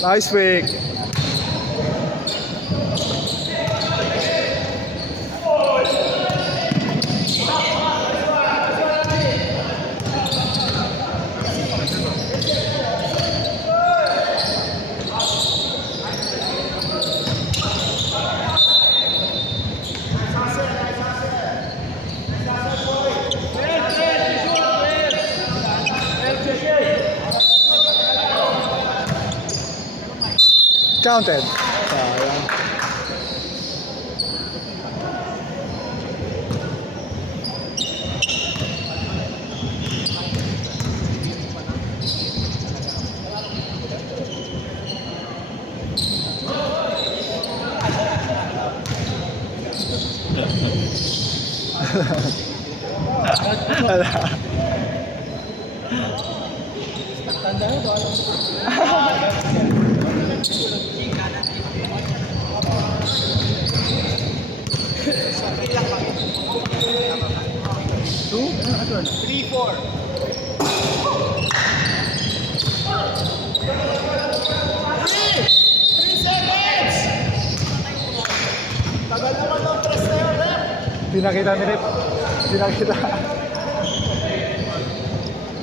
Nice pick. Counted. Sayang. Tanda mo ba? Two? 3, 4. Tagal naman ng tres na yun, Rep. Pinakita ni Rep. Pinakita.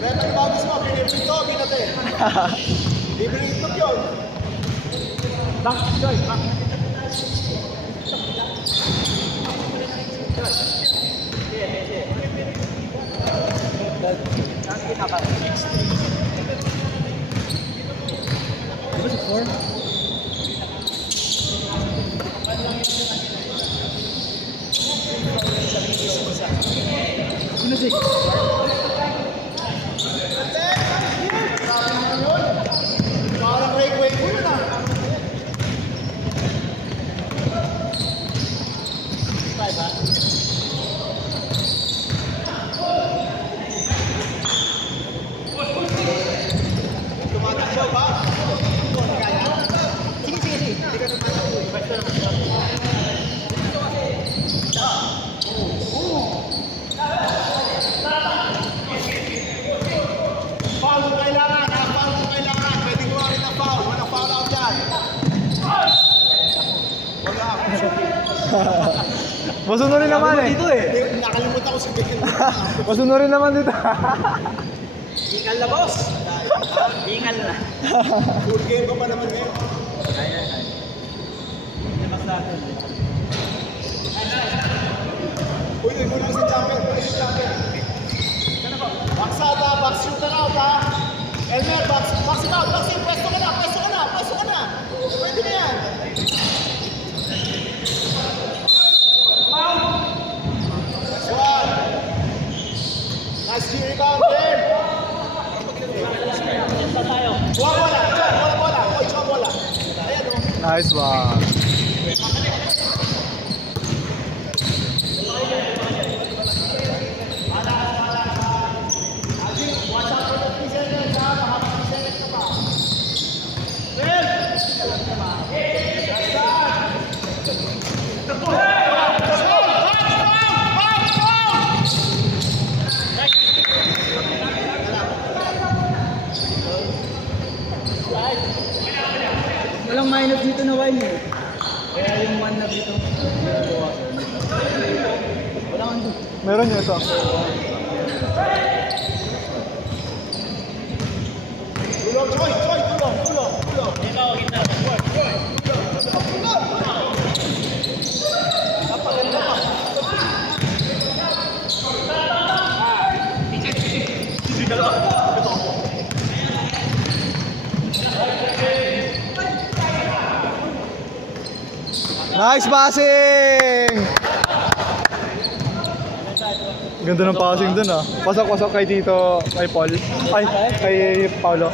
Rep, ang bagis mo, pinipito, binate. Bibirito yun. Back, Joy, back. Diba sa 4? Ano 6? Parang breakaway ko yun ah. 5 ah? Tumatakbo ba? Sige, sige, sige. Hindi ka tumatakbo. Foul mo kailangan, ha? Foul mo kailangan. Pwede ko rin ang foul. Walang foul out dyan. Wala. Masunurin naman eh. Dito eh. Nakalimutan ko si Bigel. Masunurin naman dito. Ingal na, boss. Ingal na. Full game ko pa naman ngayon. Kaya. Labas natin. Uy, muna sa jumper. Box out ha. Box shooter out ha. Elmer, boxing out. Boxing. Pwesto ka na. Pwesto ka na. Pwesto ka na. Pwede na yan. one. Walang minus dito na wine eh. Kaya yung one na dito. Walang ando. Meron nyo ito. Nice passing! Ganda ng passing dun ah. Pasok-pasok kay Tito, kay Paul. Ay, kay Paulo.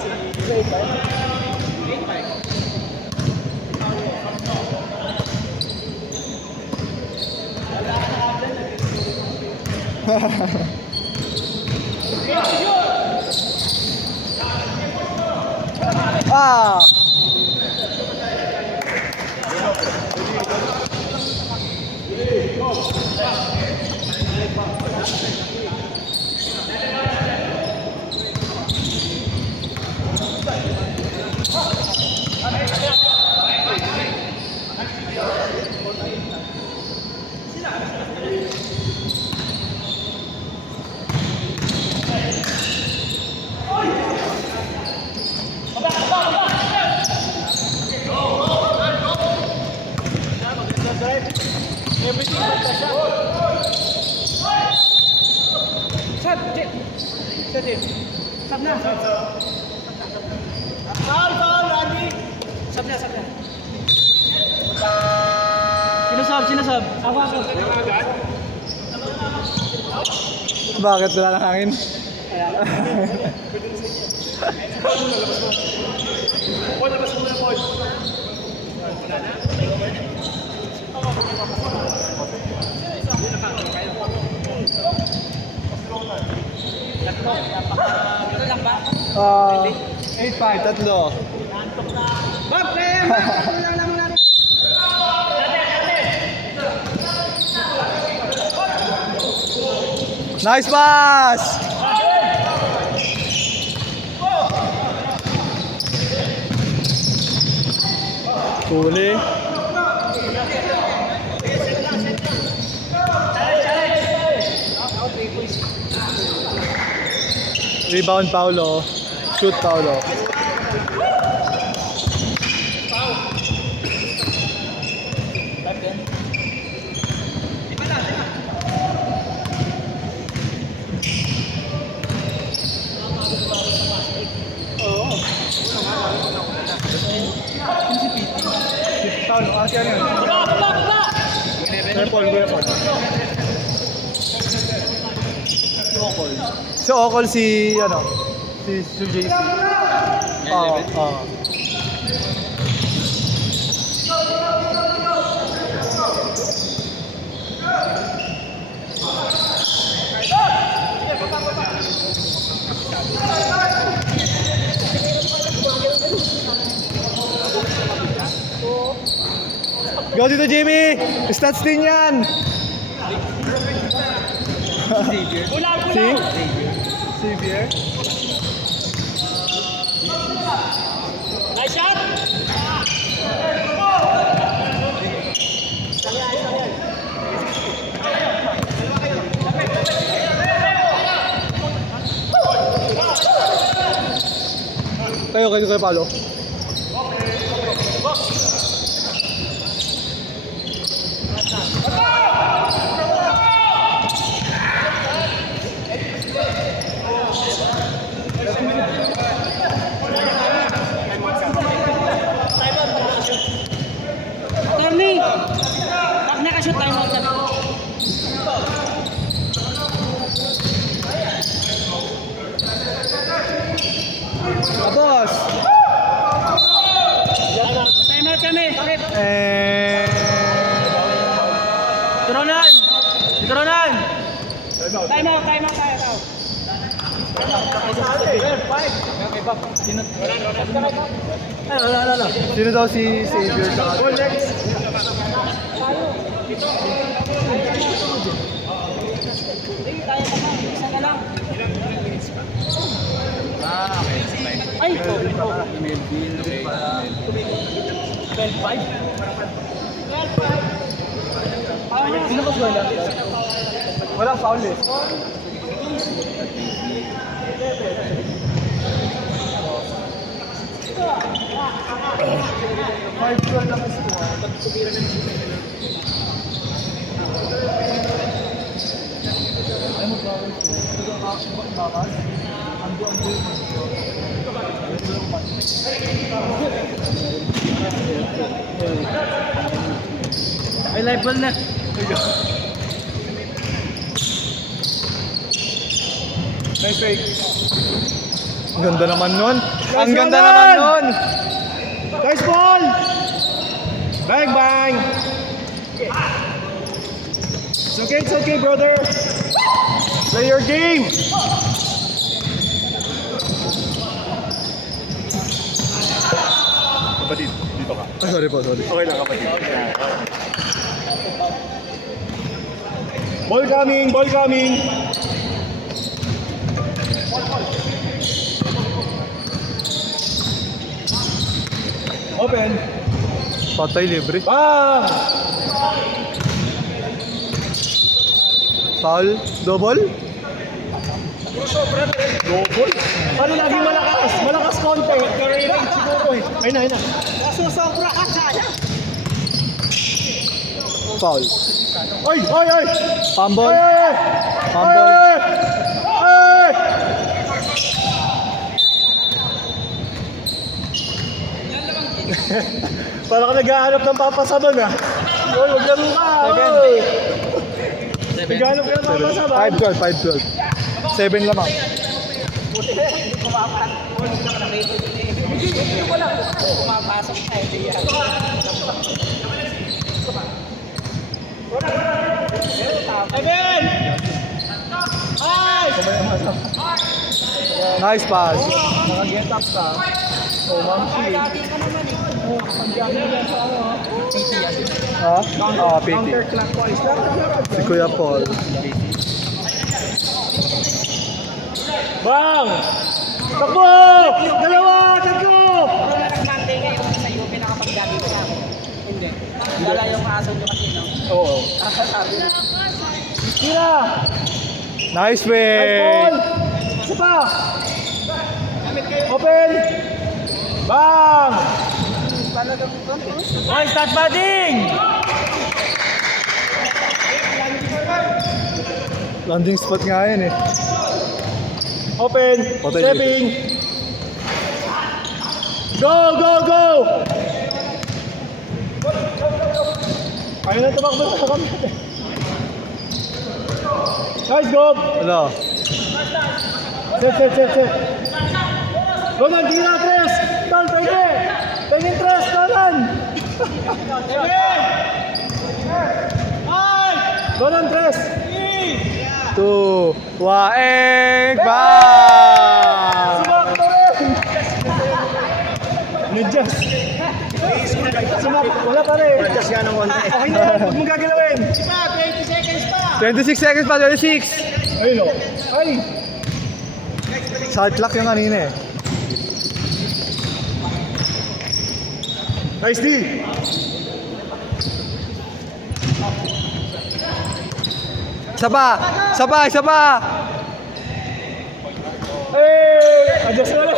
Ah! Sab na. Foul, Randy. Sab na. Sinasab. Ako. Bakit wala ng hangin? Ito lang ba? 8-5, tatlo. Bob, player! Wala lang. Nice pass! Huli. Rebound Paulo. Shoot Paulo. Paulo, kasi ano yun? Paul. Si Okol si JC. Oo. Go dito, Jimmy! Stats din yan! Si? Xavier? Nice shot! Kayo, Paulo. Attorney! Pag nakashoot tayo mo. Tapos! Time out kami. And... Turunan! Turunan! Time out tayo. Wala. Sino daw si Xavier sa Ay! 12-5. Sino ba wala? Wala, foul eh. Ay, live ball na. Nice fake. Ang ganda naman nun. Ang ganda naman nun. Nice ball! Bang! It's okay, brother. Play your game. Kapatid, dito ka. Sorry. Okay lang, kapatid. Ball coming. Open. Patay libre. Bang! Foul. Double. Paano laging malakas? Malakas konti. Karerating siguro eh. Ayun na. Kaso sobra ka sana. Foul. Ay! Fumble. Ay! Fumble. Parang ka naghahanap ng papasaban ah. Oy, huwag laro ka. Oy. Naghahanap ka ng papasaban. 5-12. 7 lamang. Pumapasok sa idea. Again! Ay! Nice pass. Naka-get up ka. Oh, ma'am, Ha? PT. counterclockwise lang. Si Kuya Paul. Bang! Takbo! Dalawa! Tatlo! Sunday ngayon sa iyo, pinakapagdabi ko ako. Hindi. Dala yung aso nyo kasi, no? Oo. Sabi na. Tira! Nice Nice ball! way. Isa pa! Open! Bang! Oy, start batting! Landing spot nga yan eh. Open! Patay Stepping! Go! Ayaw na tumakbo sa kami. Nice go! Wala. Set. Roman, tira, tres! Tol, pwede! Pwede tres, Roman! Roman, tres! 2. Waeng ba! Sumakto rin! Nag-just. Wala pa rin. Nag-just nga ng konti. Okay na yan, huwag mong gagalawin. 26 seconds pa, 26. Ayun o. Ay! Shot clock yung kanina eh. Nice D! Isa pa! Hey! Adjust na lang.